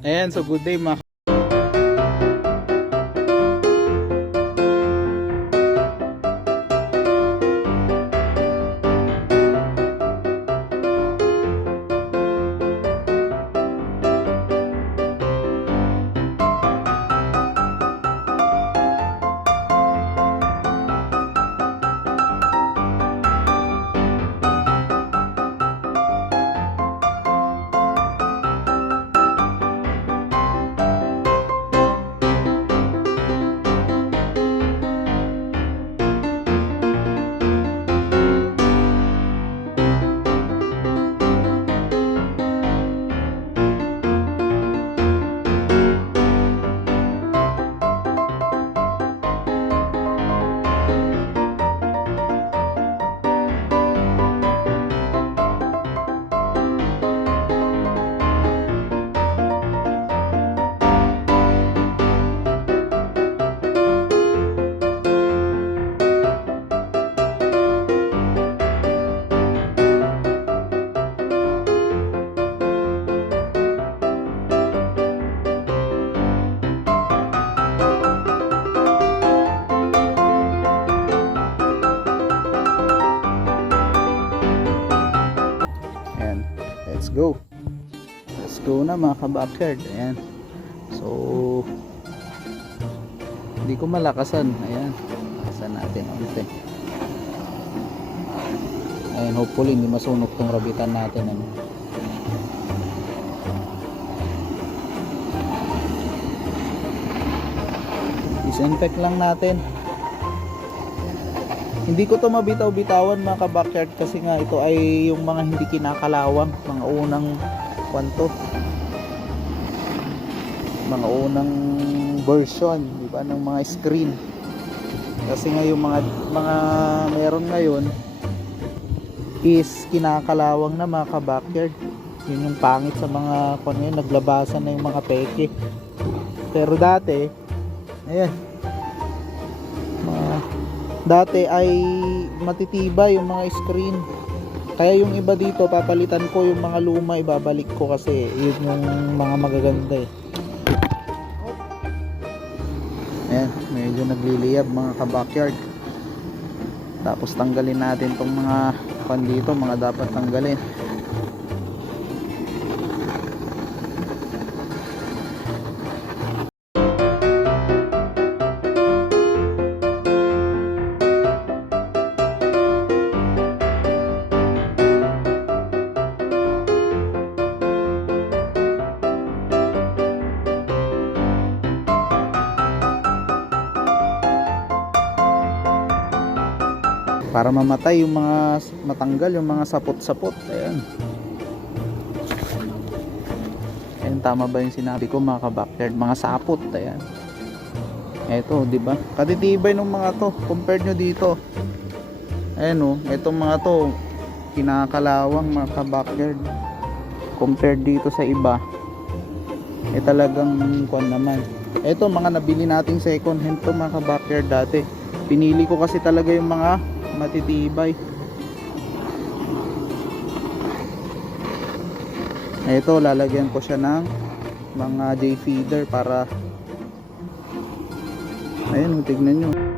Ayan, so good day mga go. Let's go na mga kabackyard. Ayan. So, hindi ko malakasan. Ayan. Lakasan natin ulit Ayan, hopefully hindi masunog tong rabitan natin. Ano. Disinfect lang natin. Hindi ko to mabitaw-bitawan mga kabackyard kasi nga ito ay yung mga hindi kinakalawang, mga unang kwanto. Mga unang version, di ba, ng mga screen. Kasi nga yung mga mga meron ngayon is kinakalawang na mga kabackyard. Yun yung pangit sa mga kung yun, naglabasan na yung mga peke. Pero dati, ayan, dati ay matitibay yung mga screen. Kaya yung iba dito papalitan ko yung mga luma ibabalik ko kasi yun yung mga magaganda eh. Ayan medyo nagliliyab mga kabackyard. Tapos tanggalin natin tong mga pan dito mga dapat tanggalin para mamatay yung mga matanggal yung mga sapot-sapot. Ayan. Ayan tama ba yung sinabi ko mga kabackyard? Mga sapot ayan. Eto di ba? Katitibay ng mga to compared nyo dito. Ayan o etong mga to kinakalawang mga kabackyard. Compared dito sa iba eh talagang kwan naman. Eto mga nabili nating second hand to mga kabackyard dati pinili ko kasi talaga yung mga matitibay. Ito lalagyan ko siya ng mga J feeder para ayun tignan nyo